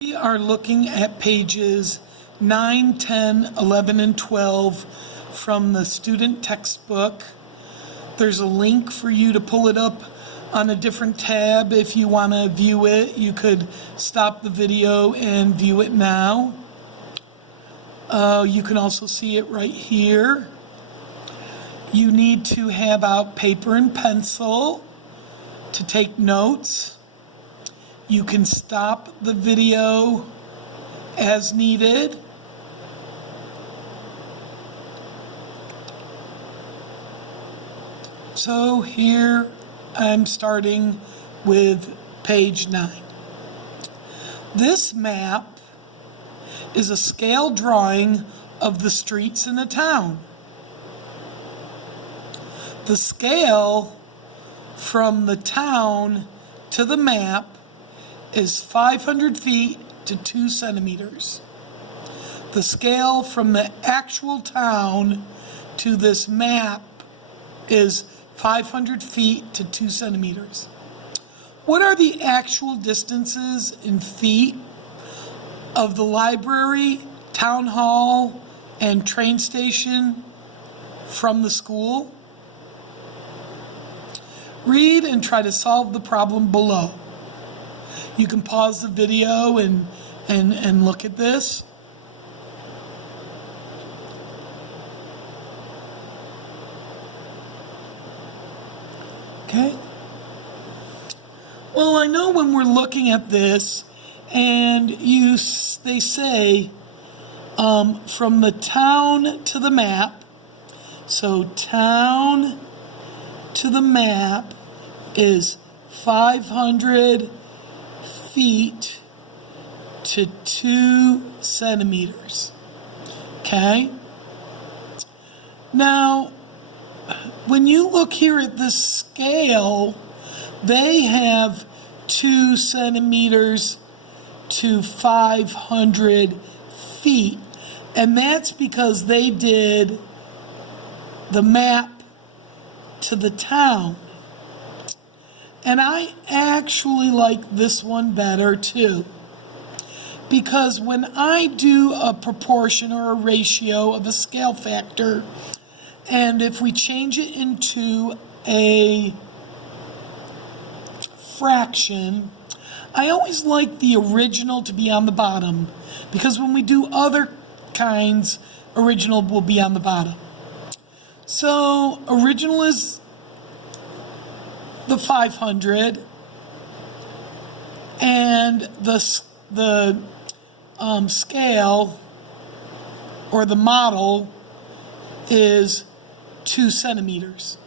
We are looking at pages 9, 10, 11, and 12 from the student textbook. There's a link for you to pull it up on a different tab. If you want to view it, you could stop the video and view it now. You can also see it right here. You need to have out paper and pencil to take notes. You can stop the video as needed. So here I'm starting with page 9. This map is a scale drawing of the streets in a town. The scale from the town to the map is 500 feet to 2 centimeters. The scale from the actual town to this map is 500 feet to 2 centimeters. What are the actual distances in feet of the library, town hall, and train station from the school? Read and try to solve the problem below. You can pause the video and look at this. Okay. Well, I know when we're looking at this, and they say from the town to the map. So town to the map is 500 feet to 2 centimeters. Okay? Now, when you look here at this scale, they have 2 centimeters to 500 feet. And that's because they did the map to the town. And I actually like this one better too. Because when I do a proportion or a ratio of a scale factor, and if we change it into a fraction, I always like the original to be on the bottom. Because when we do other kinds, original will be on the bottom. So original is the 500, and the scale or the model is 2 centimeters.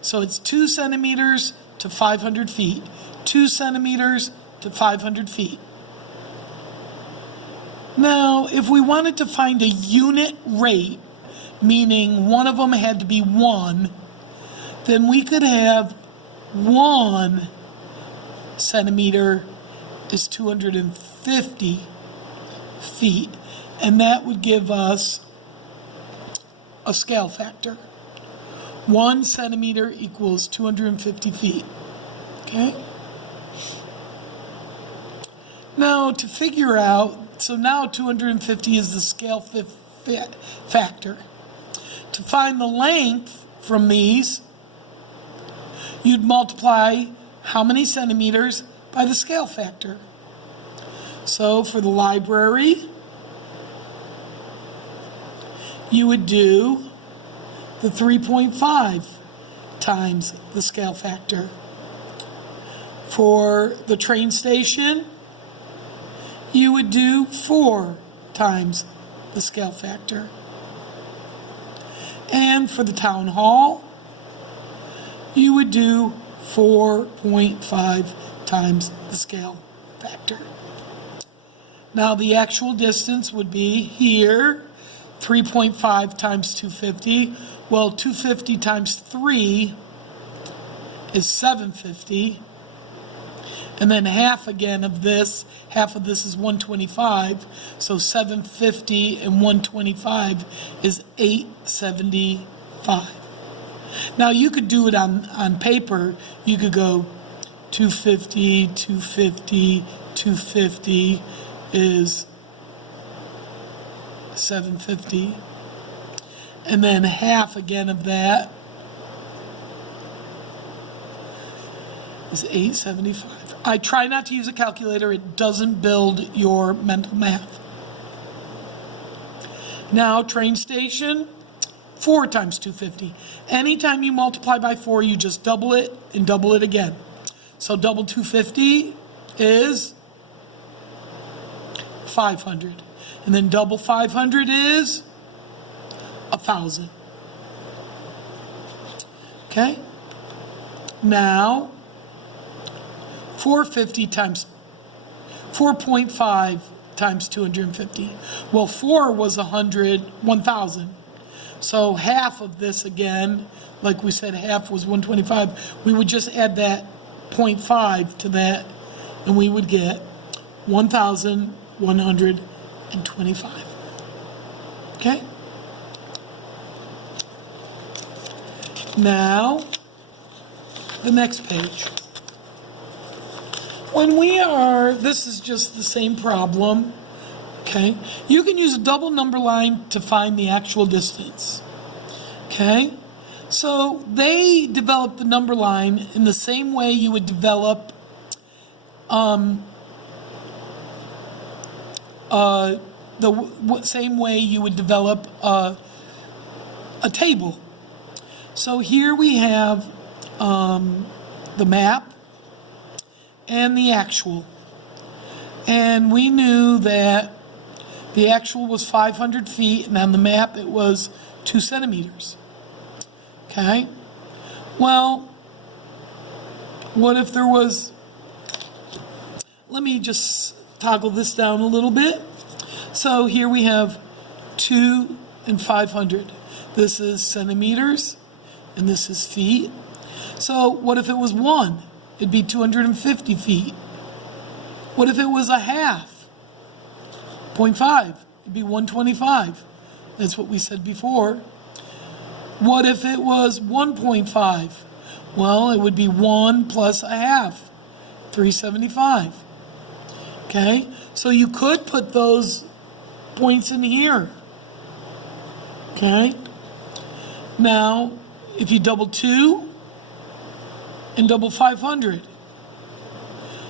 So it's 2 centimeters to 500 feet. 2 centimeters to 500 feet. Now, if we wanted to find a unit rate, meaning one of them had to be 1, then we could have 1 centimeter is 250 feet, and that would give us a scale factor. 1 centimeter equals 250 feet. Okay? Now, to figure out, so now 250 is the scale factor. To find the length from these, you'd multiply how many centimeters by the scale factor. So for the library, you would do the 3.5 times the scale factor. For the train station, you would do 4 times the scale factor. And for the town hall, you would do 4.5 times the scale factor. Now the actual distance would be here, 3.5 times 250. Well, 250 times 3 is 750. And then half again of this, half of this is 125. So 750 and 125 is 875. Now you could do it on paper. You could go 250, 250, 250, is 750. And then half again of that is 875. I try not to use a calculator. It doesn't build your mental math. Now, train station, 4 times 250. Anytime you multiply by 4, you just double it and double it again. So double 250 is 500. And then double 500 is 1,000. Okay? Now, 450 times 4.5 times 250. Well, 4 was 1,000. So half of this again, like we said, half was 125. We would just add that 0.5 to that, and we would get 1,125. Okay? Now, the next page. This is just the same problem, okay? You can use a double number line to find the actual distance, okay? So they developed the number line in the same way you would develop same way you would develop a table. So here we have the map and the actual. And we knew that the actual was 500 feet, and on the map it was 2 centimeters. Okay? Well, what if there was, let me just toggle this down a little bit. So here we have 2 and 500. This is centimeters, and this is feet. So what if it was 1? It'd be 250 feet. What if it was a half? 0.5, it'd be 125. That's what we said before. What if it was 1.5? Well, it would be 1 plus a half, 375. Okay, so you could put those points in here. Okay, now if you double 2 and double 500.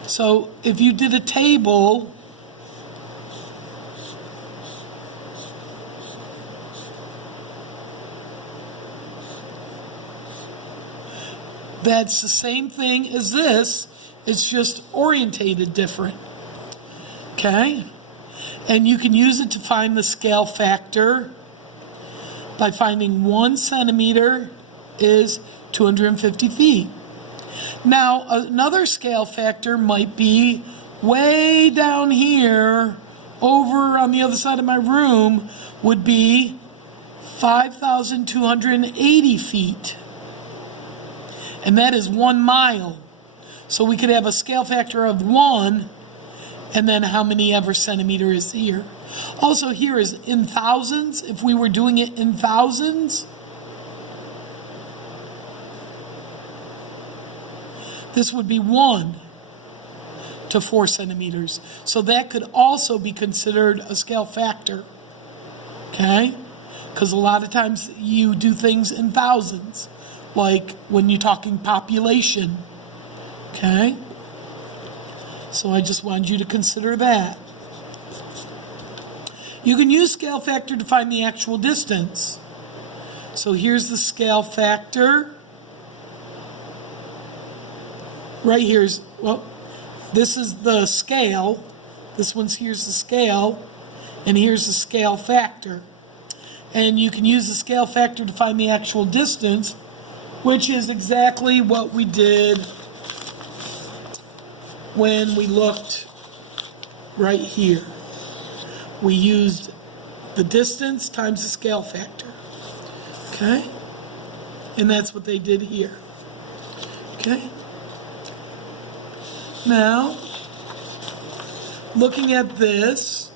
So if you did a table, that's the same thing as this, it's just orientated different. Okay? And you can use it to find the scale factor by finding 1 centimeter is 250 feet. Now, another scale factor might be way down here, over on the other side of my room, would be 5,280 feet. And that is 1 mile. So we could have a scale factor of 1, and then how many ever centimeter is here. Also, here is in thousands. If we were doing it in thousands, this would be 1 to 4 centimeters. So that could also be considered a scale factor. Okay? Because a lot of times you do things in thousands, like when you're talking population. Okay? So I just wanted you to consider that. You can use scale factor to find the actual distance. So here's the scale factor. Right here's, well, this is the scale. This here's the scale, and here's the scale factor. And you can use the scale factor to find the actual distance, which is exactly what we did when we looked right here. We used the distance times the scale factor. Okay? And that's what they did here. Okay? Now, looking at this,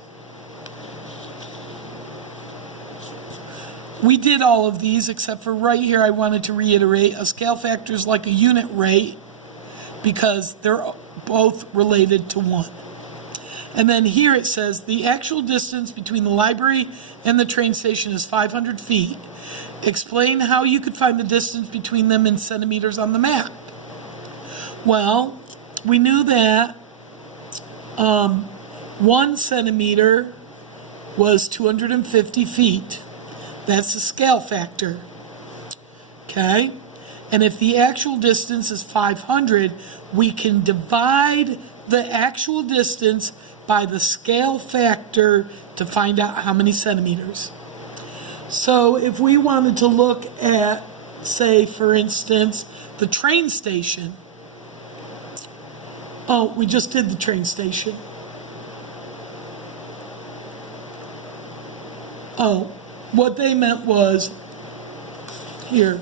we did all of these except for right here. I wanted to reiterate a scale factor is like a unit rate because they're both related to 1. And then here it says the actual distance between the library and the train station is 500 feet. Explain how you could find the distance between them in centimeters on the map. Well, we knew that 1 centimeter was 250 feet. That's the scale factor. Okay? And if the actual distance is 500, we can divide the actual distance by the scale factor to find out how many centimeters. So if we wanted to look at, say, for instance, the train station. Oh, we just did the train station. Oh, what they meant was, here,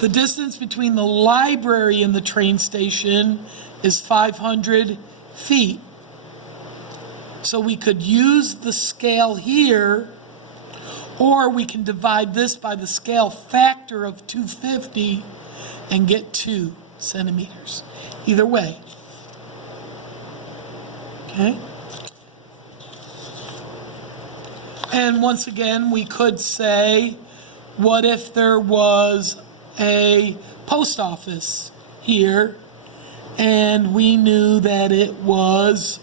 the distance between the library and the train station is 500 feet. So we could use the scale here, or we can divide this by the scale factor of 250 and get 2 centimeters. Either way. Okay? And once again, we could say, what if there was a post office here and we knew that it was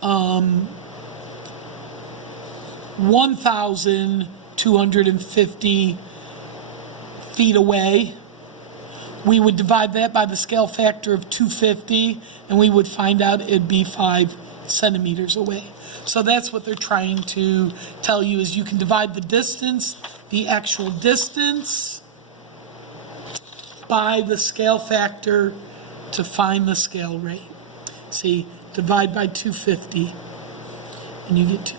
1,250 feet away? We would divide that by the scale factor of 250 and we would find out it'd be 5 centimeters away. So that's what they're trying to tell you, is you can divide the distance, the actual distance, by the scale factor to find the scale rate. See, divide by 250 and you get 2.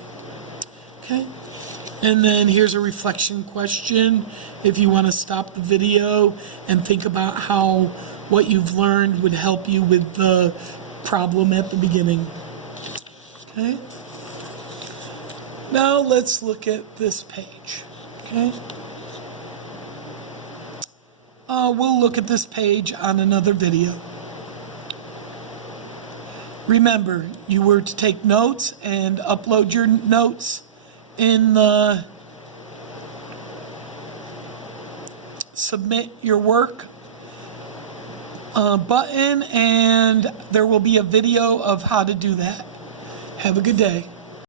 Okay? And then here's a reflection question. If you want to stop the video and think about how what you've learned would help you with the problem at the beginning. Okay? Now let's look at this page. Okay? We'll look at this page on another video. Remember, you were to take notes and upload your notes in the submit your work button, and there will be a video of how to do that. Have a good day.